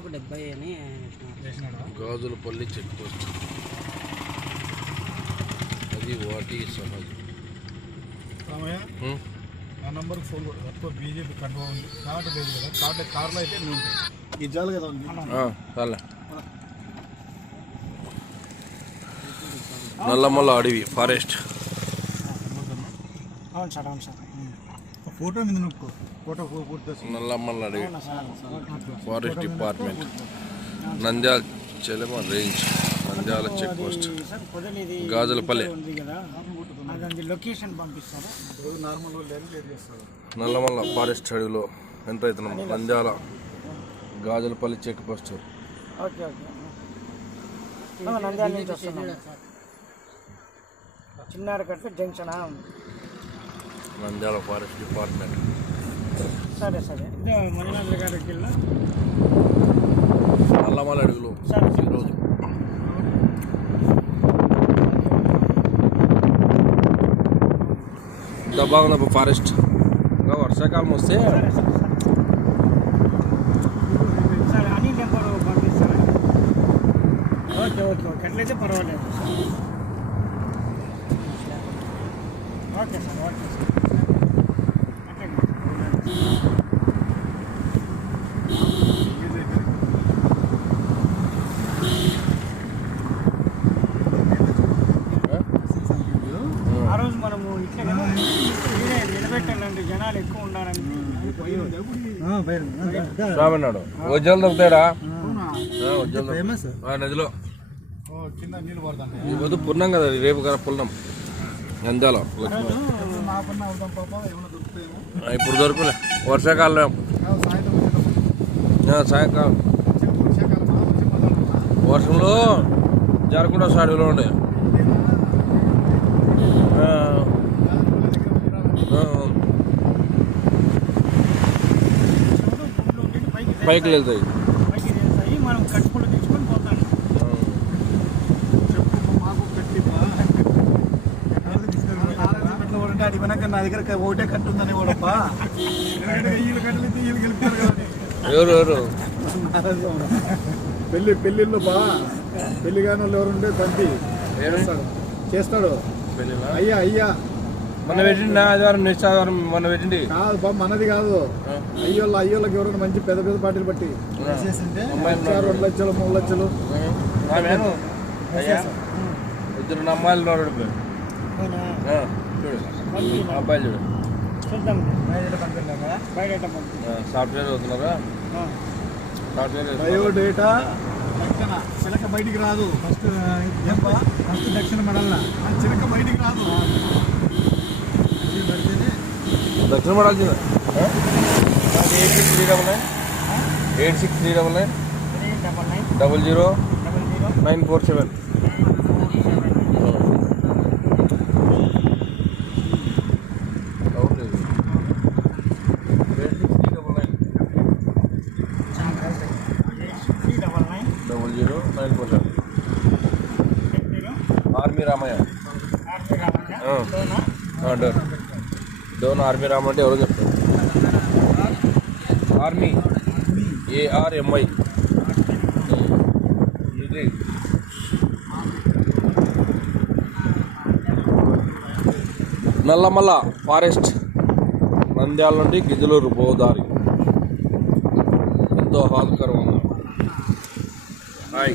Mark 70 అని Gajulapalli check post. అది వాటి సహజం. ఆ నంబర్కి ఫోన్ ఎక్కువ బీజేపీ కంట్రోల్ ఉంది. కార్డు లేదు కదా, కార్లో అయితే అన్నీ ఉంటాయి. ఇజ్జాలు కదా చాలా నల్లమల్ల అడవి ఫారెస్ట్. అవును సార్, అవును సార్. ఫోటో మీద నొక్కు, ఫోటో పూర్తి. నల్లమల్ల అడవి forest department, Nandyal Chelama range, Nandyal check post, Gajulapalli. Location పంపిస్తారు. నల్లమల్ల ఫారెస్ట్ అడవిలో ఎంత అవుతున్నాం? Nandyal Gajulapalli check post. Okay okay. Nandyal నుంచి వస్తున్నాం. Chinnarakatla junction, Nandyal forest department. సరే సరే. ఇదే మణినాథ్ గారికి వెళ్ళిన నల్లమల్ల అడవిలో ఈరోజు ఇంత బాగుంది ఫారెస్ట్. ఇంకా వర్షాకాలం వస్తే సరే అని నెంబర్ పంపిస్తారా? ఓకే ఓకే ఓకే, అట్లయితే పర్వాలేదు. Okay sir, okay sir. ఆ రోజు మనము ఇట్లా కదా నిలబెట్టాలండి, జనాలు ఎక్కువ ఉండాలని. రామన్నాడు వజ్జలు దొరుకుతాడా నదిలో కింద నీళ్ళు పడతాను. ఈ వద్దు పున్నాం కదా, రేపు కదా పుల్లం నంద్యాల. ఇప్పుడు దొరకలే వర్షాకాలం, సాయంకాలం వర్షంలో జరగకుండా అడవిలో ఉండే. పైకి వెళ్తాయి. మనం కట్టుకులు తెచ్చుకొని పోతాం. అది వెనక నా దగ్గర ఒకటే కట్టు ఉందని కూడప్పా. ఎవరు ఎవరు పెళ్ళిళ్ళు బా, పెళ్లి కాని వాళ్ళు ఎవరుంటే తండ్రి చేస్తాడు. అయ్యా అయ్యా మన పెట్టిండి ఆదివారం నెక్స్ట్ ఆదివారం మన పెట్టిండి కాదు బా, మనది కాదు. అయ్యోళ్ళకి ఎవరైనా మంచి పెద్ద పెద్ద పార్టీలు బట్టి 2 లక్షలు 3 లక్షలు ఇద్దరు అమ్మాయిలు చూడు, అబ్బాయిలు చూడు. చూద్దాం. సాఫ్ట్వేర్ అవుతున్నారా? సాఫ్ట్వేర్ బయోడేటా దక్షిణ చిలక బయటికి రాదు. ఫస్ట్ దక్షిణ పడాల, చిలక బయటికి రాదు. దక్షిణ పడాల్సిందా? 8639 000947. ఆర్మీ రామయ్య, డోన్ ఆర్మీ రామ అంటే ఎవరో చెప్తారు. Army ARMY. Nallamala forest, Nandyal నుండి గిద్దలూరు పోదారి. ఎంతో ఆహ్లాదకరంగా. హాయ్.